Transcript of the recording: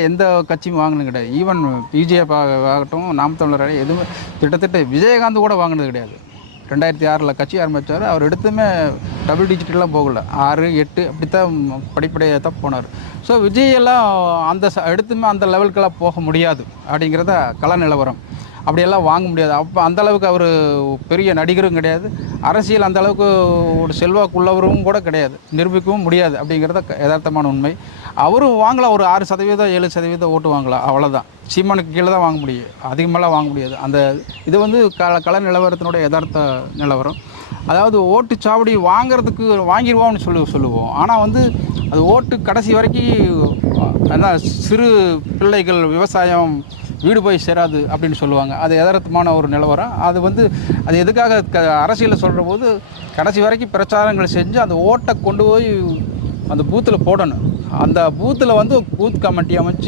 எந்த கட்சியும் வாங்கினது கிடையாது. ஈவன் பிஜேபி ஆகட்டும், நாம் தமிழர் எதுவுமே கிட்டத்தட்ட விஜயகாந்த் கூட வாங்கினது கிடையாது. 2006 கட்சி ஆரம்பித்தார். அவர் எடுத்துமே டபுள் டிஜிட்டெலாம் போகல, 6, 8 அப்படித்தான் படிப்படியாக தான் போனார். ஸோ விஜயெல்லாம் எடுத்துமே அந்த லெவலுக்கெல்லாம் போக முடியாது அப்படிங்கிறத கள நிலவரம். அப்படியெல்லாம் வாங்க முடியாது. அப்போ அந்தளவுக்கு அவர் பெரிய நடிகரும் கிடையாது, அரசியல் அந்தளவுக்கு ஒரு செல்வாக்குள்ளவரும் கூட கிடையாது, நிரூபிக்கவும் முடியாது அப்படிங்கிறத யதார்த்தமான உண்மை. அவரும் வாங்கலாம், ஒரு 6%, 7% ஓட்டு வாங்கலாம், அவ்வளோதான். சீமானுக்கு கீழே தான் வாங்க முடியும், அதிகமாகலாம் வாங்க முடியாது. அந்த இது வந்து கள நிலவரத்தினுடைய யதார்த்த நிலவரம். அதாவது ஓட்டுச்சாவடி வாங்கிறதுக்கு வாங்கிடுவோம்னு சொல்லுவோம். ஆனால் வந்து அது ஓட்டு கடைசி வரைக்கும் என்ன, சிறு பிள்ளைகள் விவசாயம் வீடு போய் சேராது அப்படின்னு சொல்லுவாங்க. அது யதார்த்தமான ஒரு நிலவரம். அது வந்து அது எதுக்காக அரசியலில் சொல்கிற போது கடைசி வரைக்கும் பிரச்சாரங்கள் செஞ்சு அந்த ஓட்டை கொண்டு போய் அந்த பூத்தில் போடணும். அந்த பூத்தில் வந்து பூத் கமிட்டி அமைச்சு